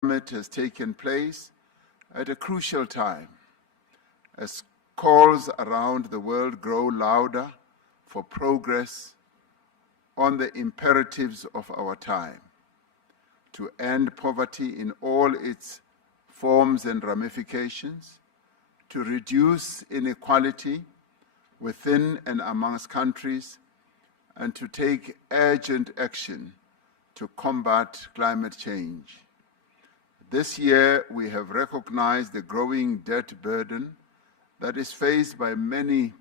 summit has taken place at a crucial time as calls around the world grow louder for progress on the imperatives of our time to end poverty in all its forms and ramifications, to reduce inequality within and amongst countries, and to take urgent action to combat climate change. This year, we have recognized the growing debt burden that is faced by many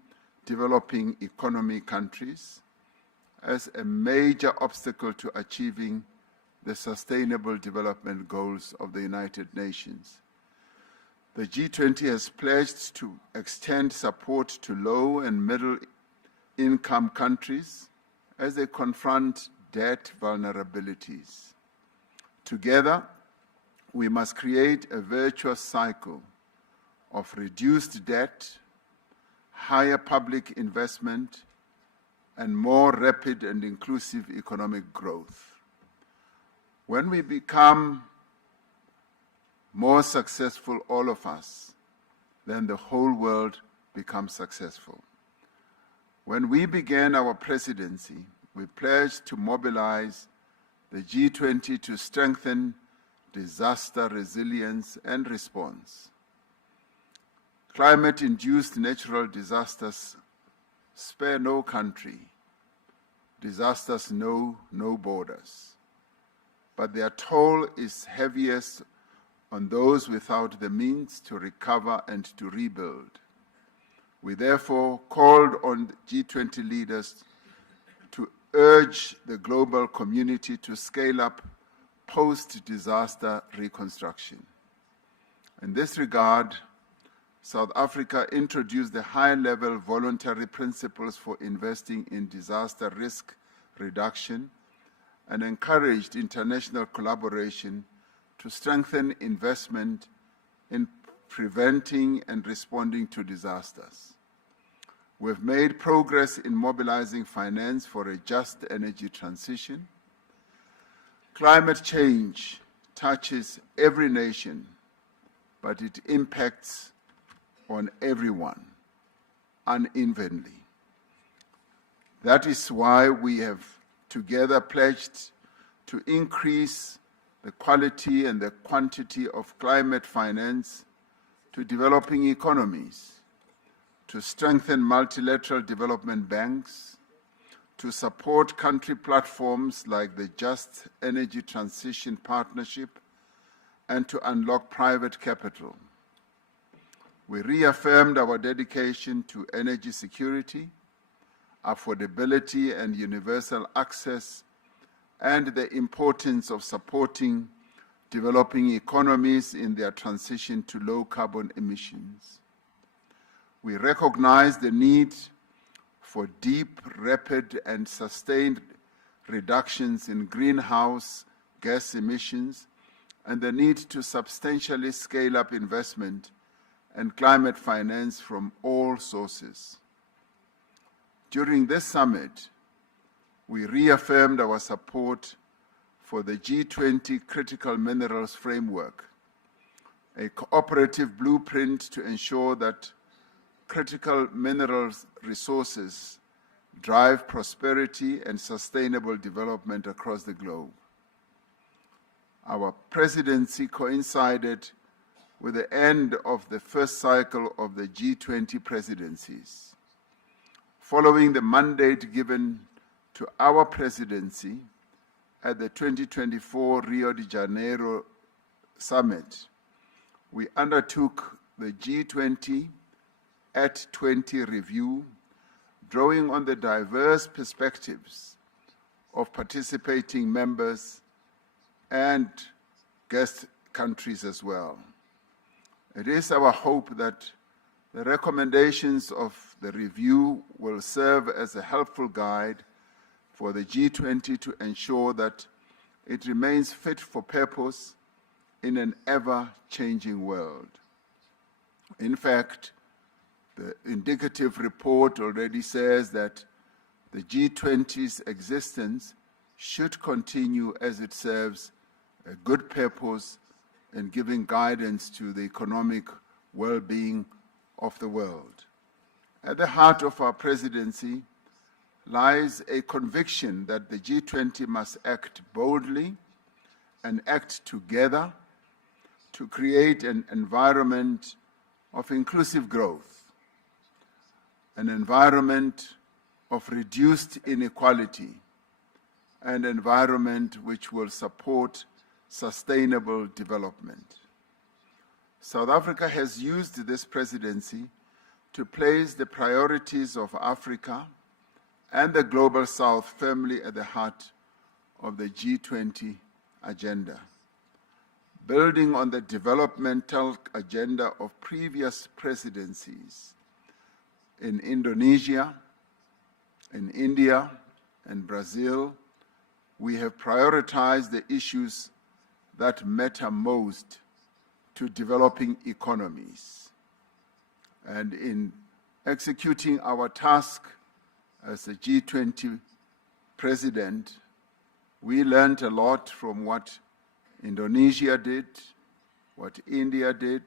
developing economy countries as a major obstacle to achieving the Sustainable Development Goals of the United Nations. The G20 has pledged to extend support to low and middle-income countries as they confront debt vulnerabilities. Together, we must create a virtuous cycle of reduced debt, higher public investment, and more rapid and inclusive economic growth. When we become more successful, all of us, then the whole world becomes successful. When we began our presidency, we pledged to mobilize the G20 to strengthen disaster resilience and response. Climate-induced natural disasters spare no country. Disasters know no borders. But their toll is heaviest on those without the means to recover and to rebuild. We therefore called on G20 leaders to urge the global community to scale up post-disaster reconstruction. In this regard, South Africa introduced the high-level voluntary principles for investing in disaster risk reduction and encouraged international collaboration to strengthen investment in preventing and responding to disasters. We've made progress in mobilizing finance for a just energy transition. Climate change touches every nation, but it impacts on everyone unevenly. That is why we have together pledged to increase the quality and the quantity of climate finance to developing economies, to strengthen multilateral development banks, to support country platforms like the Just Energy Transition Partnership, and to unlock private capital. We reaffirmed our dedication to energy security, affordability and universal access, and the importance of supporting developing economies in their transition to low carbon emissions. We recognize the need for deep, rapid, and sustained reductions in greenhouse gas emissions and the need to substantially scale up investment and climate finance from all sources. During this summit, we reaffirmed our support for the G20 Critical Minerals Framework, a cooperative blueprint to ensure that critical minerals resources drive prosperity and sustainable development across the globe. Our presidency coincided with the end of the first cycle of the G20 presidencies. Following the mandate given to our presidency at the 2024 Rio de Janeiro summit, we undertook the G20 at 20 review, drawing on the diverse perspectives of participating members and guest countries as well. It is our hope that the recommendations of the review will serve as a helpful guide for the G20 to ensure that it remains fit for purpose in an ever-changing world. In fact, the indicative report already says that the G20's existence should continue as it serves a good purpose in giving guidance to the economic well-being of the world. At the heart of our presidency lies a conviction that the G20 must act boldly and act together to create an environment of inclusive growth, an environment of reduced inequality, an environment which will support sustainable development. South Africa has used this presidency to place the priorities of Africa and the Global South firmly at the heart of the G20 agenda. Building on the developmental agenda of previous presidencies in Indonesia, in India, and Brazil, we have prioritized the issues that matter most to developing economies. And in executing our task as the G20 president, we learned a lot from what Indonesia did, what India did,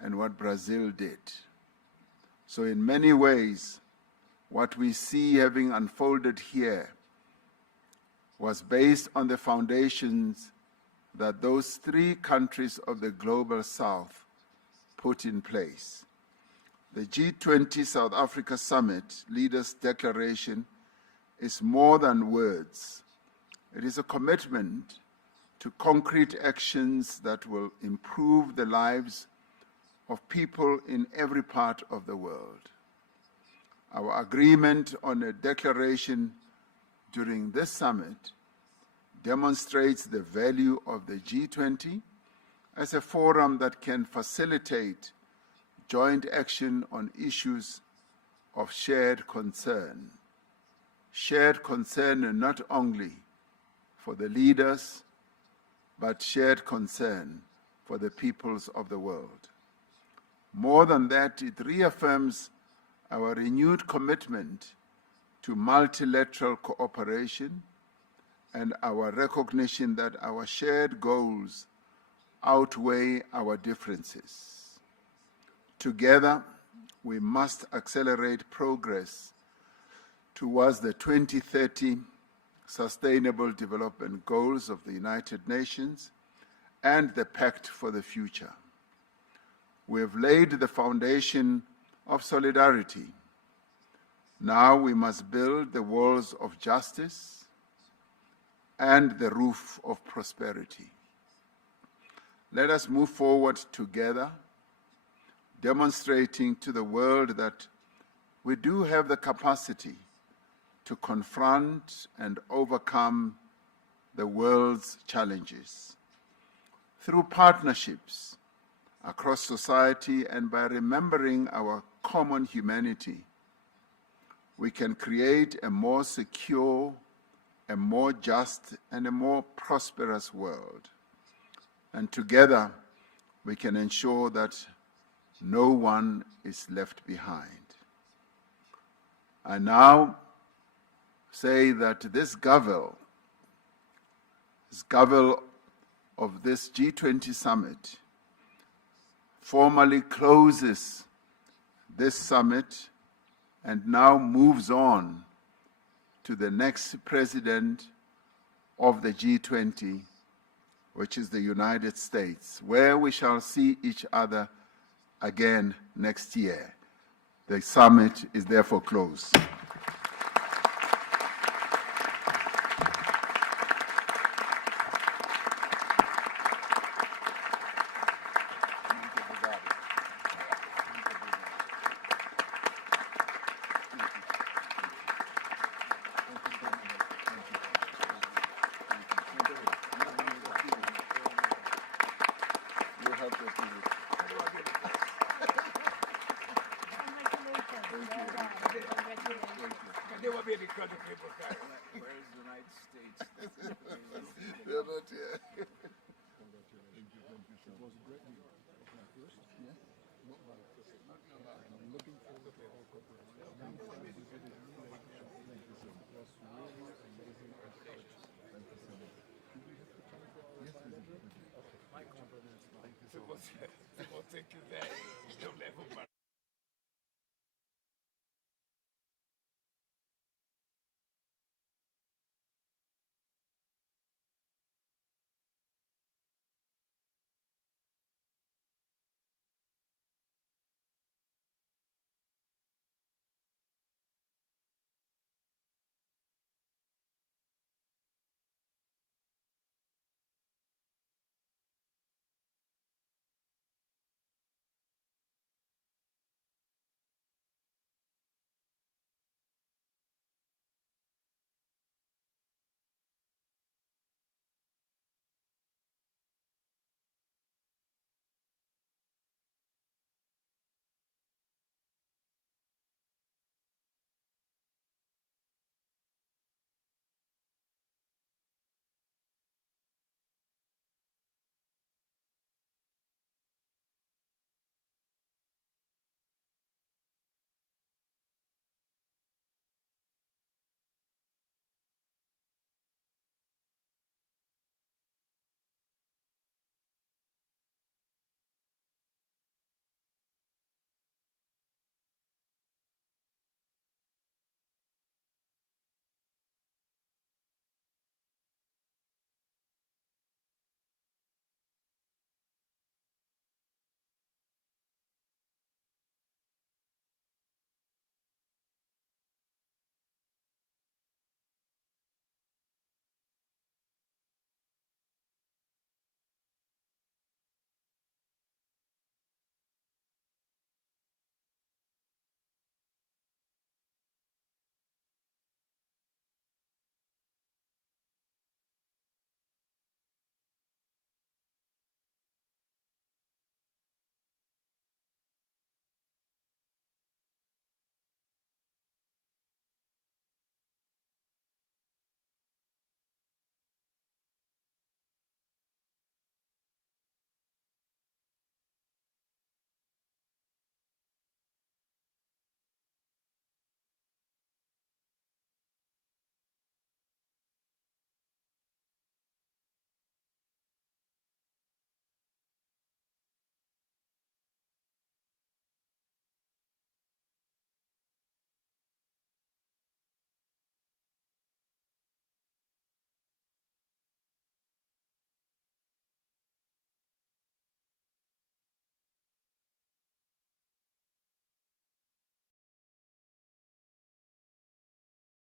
and what Brazil did. So in many ways, what we see having unfolded here was based on the foundations that those three countries of the Global South put in place. The G20 South Africa Summit Leaders' Declaration is more than words. It is a commitment to concrete actions that will improve the lives of people in every part of the world. Our agreement on a declaration during this summit demonstrates the value of the G20 as a forum that can facilitate joint action on issues of shared concern. Shared concern not only for the leaders, but shared concern for the peoples of the world. More than that, it reaffirms our renewed commitment to multilateral cooperation and our recognition that our shared goals outweigh our differences. Together, we must accelerate progress towards the 2030 Sustainable Development Goals of the United Nations and the Pact for the Future. We have laid the foundation of solidarity. Now we must build the walls of justice and the roof of prosperity. Let us move forward together, demonstrating to the world that we do have the capacity to confront and overcome the world's challenges. Through partnerships across society and by remembering our common humanity, we can create a more secure, a more just, and a more prosperous world. And together, we can ensure that no one is left behind. I now say that this gavel of this G20 summit formally closes this summit and now moves on to the next president of the G20, which is the United States, where we shall see each other again next year. The summit is therefore closed. Where's the United States? They're not here. Mike. People think you're very